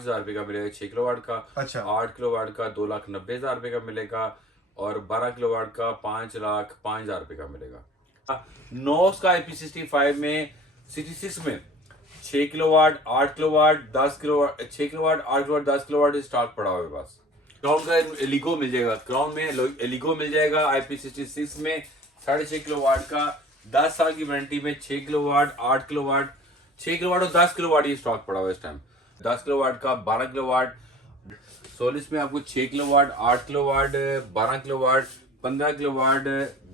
₹1000 का मिलेगा 6 किलोवाट का। अच्छा 8 किलोवाट का 2,90,000 का मिलेगा। और 12 किलोवाट का 5,05,000 का मिलेगा। नॉक्स का IP65 में 66 में 6 kilowatt, 8 kilowatt, 10 kilowatt, 6 kilowatt, 8 kilowatt, 10 kilowatt stock पड़ा हुआ है बस। क्राउन का एलिगो मिल जाएगा, क्राउन में एलिगो मिल जाएगा IP66 में 6.5 किलोवाट का। 10 साल की वारंटी में 6 किलोवाट, 8 किलोवाट, 6 किलोवाट और 10 किलोवाट ये स्टॉक पड़ा हुआ है इस टाइम। 10 किलोवाट का 12 किलोवाट। सोलिस में आपको 6 kilowatt, 8 kilowatt, 12 kilowatt, 15 kilowatt,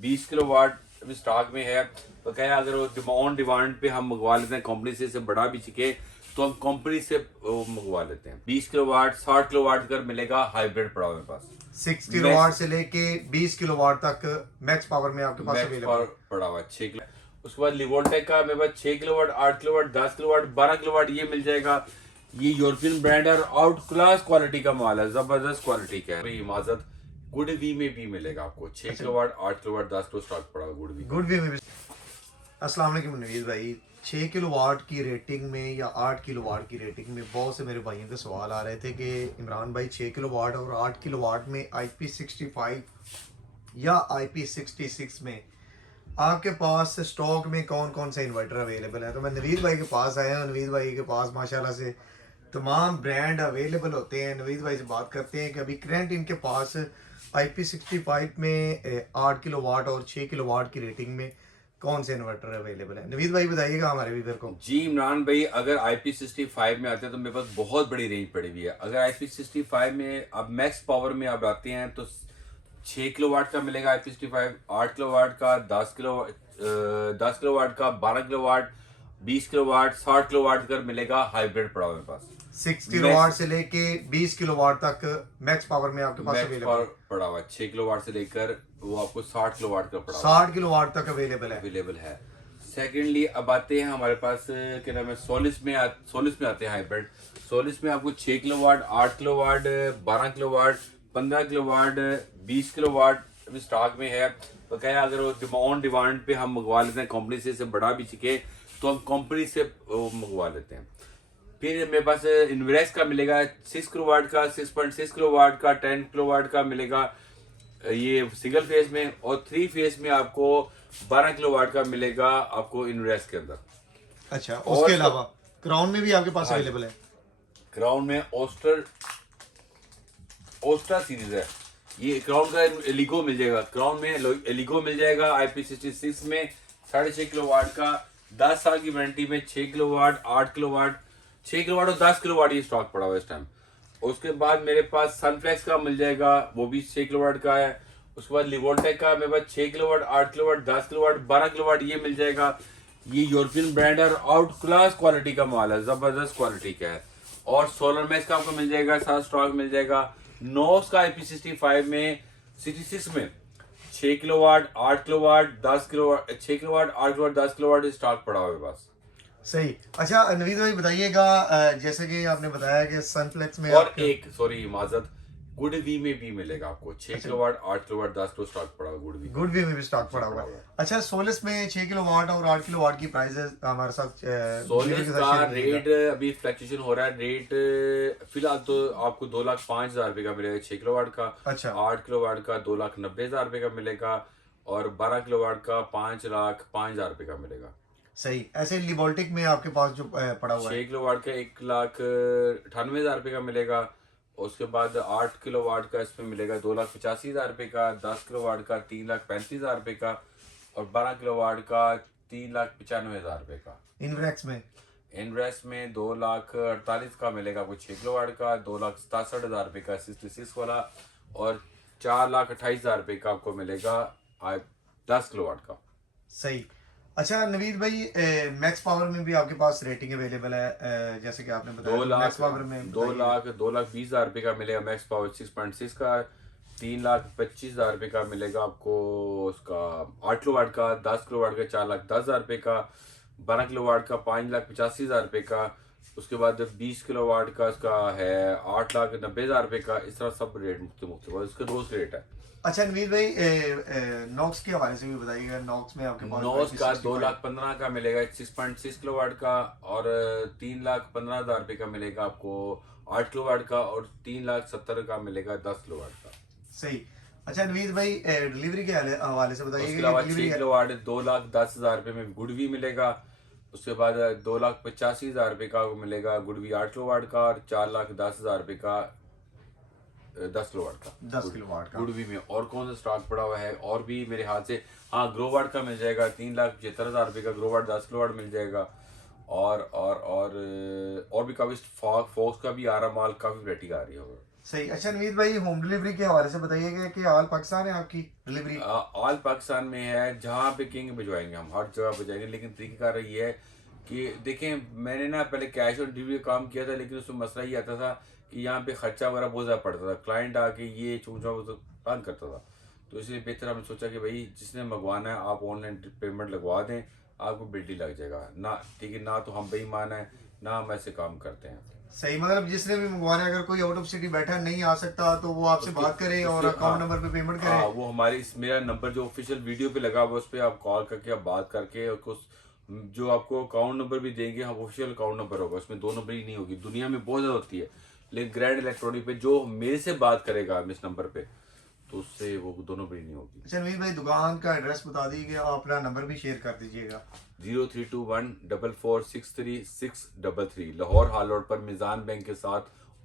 20 kilowatt stock में है। तो क्या है, अगर ऑन डिमांड पे हम मंगवा लेते हैं कंपनी से, इसे बड़ा भी चिके तो हम कंपनी से मंगवा लेते हैं। 20 किलोवाट, 60 किलोवाट का मिलेगा, हाइब्रिड पड़ा हुआ मेरे पास। 6 किलोवाट से लेके 20 किलोवाट तक मैक्स पावर में आपके पास मैक्स अवेलेबल पावर है। पड़ा हुआ है 6 किलो। उसके बाद लिवोल्टेक का मेरे पास 6 किलोवाट, 8 किलोवाट, 10 किलोवाट, 12 किलोवाट ये मिल जाएगा। ये यूरोपियन ब्रांड और आउट क्लास क्वालिटी का माल है, जबरदस्त क्वालिटी का है। हिमाजत गुड वी में भी मिलेगा आपको। छह अच्छा किलोवाट 8 किलोवाट 10 किलो स्टॉक पड़ा हुआ गुड वी का। गुड वे में भी। अस्सलाम वालेकुम नवीद भाई, 6 किलोवाट की रेटिंग में या 8 किलोवाट की रेटिंग में बहुत से मेरे भाइयों के सवाल आ रहे थे कि इमरान भाई 6 किलोवाट और 8 किलोवाट में IP65 या IP66 में आपके पास स्टॉक में कौन कौन सा इन्वर्टर अवेलेबल है। तो मैं नवीद भाई के पास आया हूँ। नवीद भाई के पास माशाल्लाह से तमाम ब्रांड अवेलेबल होते हैं। नवीद भाई से बात करते हैं कि अभी करंट इनके पास IP65 में 8 किलोवाट और 6 किलोवाट की रेटिंग में कौन से इन्वर्टर अवेलेबल है। नवीद भाई बताइएगा हमारे व्यूअर को। जी इमरान भाई, अगर IP65 में आते हैं तो मेरे पास बहुत बड़ी रेंज पड़ी हुई है। अगर IP65 में अब मैक्स पावर में आप आते हैं तो 6 किलोवाट का मिलेगा IP65, 8 किलोवाट का, 10 किलोवाट का, 12 किलोवाट, 20 किलोवाट, 60 किलोवाट का मिलेगा, हाइब्रिड पड़ा हुआ मेरे पास। 6 किलोवाट से लेके 20 किलोवाट तक मैक्स पावर में आपके पास मैक्स अवेलेबल पावर है। पड़ा हुआ है 6 किलोवाट से लेकर वो आपको 60 किलोवाट का पड़ा हुआ 60 किलोवाट तक अवेलेबल है। अवेलेबल है। सेकेंडली अब आते हैं हमारे पास क्या नाम है, सोलिस में आते हैं हाइब्रिड। सोलिस में आपको 6 kilowatt, 8 kilowatt, 12 kilowatt, 15 kilowatt, 20 kilowatt stock में है। तो क्या है, अगर ऑन डिमांड पे हम मंगवा लेते हैं कंपनी से, इसे बड़ा भी चिके तो हम कंपनी से मंगवा लेते हैं। फिर मेरे पास इन्वेरेक्स का मिलेगा 6 किलोवाट का, 6.6 किलोवाट का, 10 किलोवाट का मिलेगा ये सिंगल फेज में। और 3 फेज में आपको 12 किलोवाट का मिलेगा आपको इन्वेरेक्स के अंदर। अच्छा और उसके अलावा क्राउन में भी आपके पास हाँ, अवेलेबल है। क्राउन में ओस्ट्रा सीरीज है। ये क्राउन का एलिगो मिल जाएगा, क्राउन में एलिगो मिल जाएगा IP66 में 6.5 किलोवाट का। 10 साल की वारंटी में 6 किलोवाट, 8 किलोवाट, 6 किलोवाट और 10 किलोवाट ये स्टॉक पड़ा हुआ है इस टाइम। उसके बाद मेरे पास सनफ्लेक्स का मिल जाएगा, वो भी 6 किलोवाट का है। उसके बाद लिवोल्टेक का मेरे पास 6 किलोवाट, 8 किलोवाट, 10 किलोवाट, 12 किलोवाट ये मिल जाएगा। ये यूरोपियन ब्रांड और आउट क्लास क्वालिटी का माल है, जबरदस्त क्वालिटी का है। और सोलर मैक्स का आपको मिल जाएगा, साथ स्टॉक मिल जाएगा। नॉक्स का IP65 में 66 में 6 kilowatt, 8 kilowatt, 10 kilowatt, 6 kilowatt, 8 kilowatt, 10 kilowatt stock पड़ा हुआ है बस। सही। अच्छा नवीद भाई बताइएगा, जैसे कि आपने बताया कि सनफ्लेक्स में और आपके। एक सॉरी हिमाजत गुड वी में भी मिलेगा आपको। छह अच्छा किलोवाट 8 किलोवाट 10 किलो स्टॉक पड़ा हुआ गुड वी का। गुड वे में भी स्टॉक पड़ा हुआ है। अच्छा सोलस में 6 किलोवाट और 8 किलोवाट की प्राइसेस हमारे साथ व्यूअर सोलिस के साथ का शेयर कीजिएगा। रेट अभी फ्लक्चुएशन हो रहा है। रेट फिलहाल तो आपको 2,05,000 का मिलेगा 6 किलोवाट का। अच्छा 8 किलोवाट का 2,90,000 का मिलेगा। और 12 किलोवाट का 5,05,000 का मिलेगा। सही। ऐसे लिबोल्टिक में आपके पास जो पड़ा हुआ है। 6 किलोवाट का 1,98,000 का मिलेगा। उसके बाद 8 किलोवाट का इसमें मिलेगा 2,85,000 का। 10 किलोवाट का 3,35,000 का। और 12 किलोवाट का 3,95,000 का। इनवेक्स में इनवेस्ट में 2,48,000 का मिलेगा आपको 6 किलोवाट का। 2,67,000 का 66 वाला। और 4,28,000 का आपको मिलेगा 10 किलोवाट का। सही। अच्छा नवीद भाई मैक्स पावर में भी आपके पास रेटिंग अवेलेबल है, जैसे कि आपने बताया दो तो लाख मैक्स पावर में दो बताइए। लाख 2,20,000 का मिलेगा मैक्स पावर 6.6 का। 3,25,000 का मिलेगा आपको उसका 8 किलोवाट का। 10 किलोवाट का 4,10,000 का। 12 किलोवाट का 5,85,000 का। उसके बाद 20 किलोवाट का उसका है 8,90,000 का। इस तरह सब रेट मुख्तलिफ और इसके रोज रेट है। अच्छा नवीद भाई नॉक्स के हवाले से भी बताइएगा। नॉक्स में आपके पास नॉस का 65 2,15,000 का मिलेगा 6.6 किलोवाट का। और 3,15,000 का मिलेगा आपको 8 किलो वाट का, और 3,70,000 का मिलेगा 10 किलो वाट का। सही। अच्छा नवीद भाई डिलीवरी के हवाले से बताइए उसके कि अलावा डिलीवरी 6 किलो वाट 2,10,000 रुपये में गुड़ भी मिलेगा। उसके बाद 2,85,000 रुपये का मिलेगा गुड़ भी 8 किलो वाट का, और 4,10,000 रुपये का 10 किलो वाट का 10 किलो वाट का। गुड़ भी में। और कौन सा स्टॉक पड़ा हुआ है और भी मेरे हाथ से, हाँ ग्रो वाट का मिल जाएगा 3,75,000 रुपये का ग्रो वाट 10 किलो वाट मिल जाएगा। और भी काफ़ी फोक्स का भी आ रहा माल, काफ़ी वैरायटी आ रही है। सही। अच्छा नवीद भाई होम डिलीवरी के हवाले से बताइएगा कि ऑल पाकिस्तान है आपकी डिलीवरी? ऑल पाकिस्तान में है, जहाँ पे किंग भिजवाएंगे हम, हर जगह भिजवाएंगे। लेकिन तरीका ये है कि देखें, मैंने ना पहले कैश ऑन डिलीवरी का काम किया था, लेकिन उसमें मसला ये आता था कि यहाँ पे खर्चा वगैरह बहुत ज़्यादा पड़ता था, क्लाइंट आके ये चूचा वो तंग करता था। तो इसलिए बेहतर हमने सोचा कि भाई जिसने मंगवाना है आप ऑनलाइन पेमेंट लगवा दें, आपको बिल्टी लग जाएगा ना। ठीक है ना, तो हम बेईमान है ना, हम ऐसे काम करते हैं। सही। मतलब जिसने भी मंगवाना है, अगर कोई आउट ऑफ सिटी बैठा नहीं आ सकता तो वो आपसे बात करे और अकाउंट नंबर पे पेमेंट करे। हाँ, वो हमारी मेरा नंबर जो ऑफिशियल वीडियो पे लगा हुआ, उस पर आप कॉल करके आप बात करके, और कुछ जो आपको अकाउंट नंबर भी देंगे, हम ऑफिशियल अकाउंट नंबर होगा, उसमें 2 नंबर ही नहीं होगी। दुनिया में बहुत ज़्यादा होती है, लेकिन ग्रैंड इलेक्ट्रॉनिक पे जो मेरे से बात करेगा इस नंबर पे, तो उससे वो 2 नंबर ही नहीं होगी। अच्छा नवीद भाई दुकान का एड्रेस बता दीजिए, अपना नंबर भी शेयर कर दीजिएगा। 0321446633 लाहौर हाल रोड पर मिजान बैंक के साथ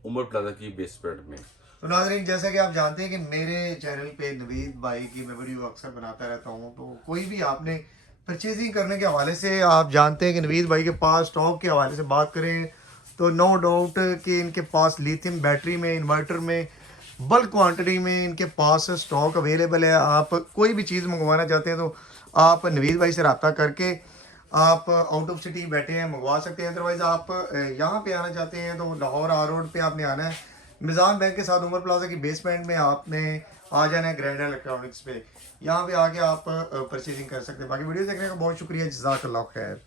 उमर प्लाजा की बेसमेंट में। तो नाज़रीन जैसा कि आप जानते हैं कि मेरे चैनल पे नवीद भाई की मैं वीडियो अक्सर बनाता रहता हूँ, तो कोई भी आपने परचेजिंग करने के हवाले से आप जानते हैं कि नवीद भाई के पास स्टॉक के हवाले से बात करें तो नो डाउट कि इनके पास लिथियम बैटरी में, इन्वर्टर में, बल्क क्वांटिटी में इनके पास स्टॉक अवेलेबल है। आप कोई भी चीज़ मंगवाना चाहते हैं तो आप नवीद भाई से रब्ता करके आप आउट ऑफ सिटी बैठे हैं मंगवा सकते हैं। अदरवाइज़ आप यहाँ पे आना चाहते हैं तो लाहौर आर रोड पे आपने आना है, मिज़ान बैंक के साथ उमर प्लाजा की बेसमेंट में आपने आ जाना है ग्रैंड इलेक्ट्रॉनिक्स पे। यहाँ पे आके आप परचेजिंग कर सकते हैं। बाकी वीडियो देखने का बहुत शुक्रिया, जज़ाकल्लाह खैर।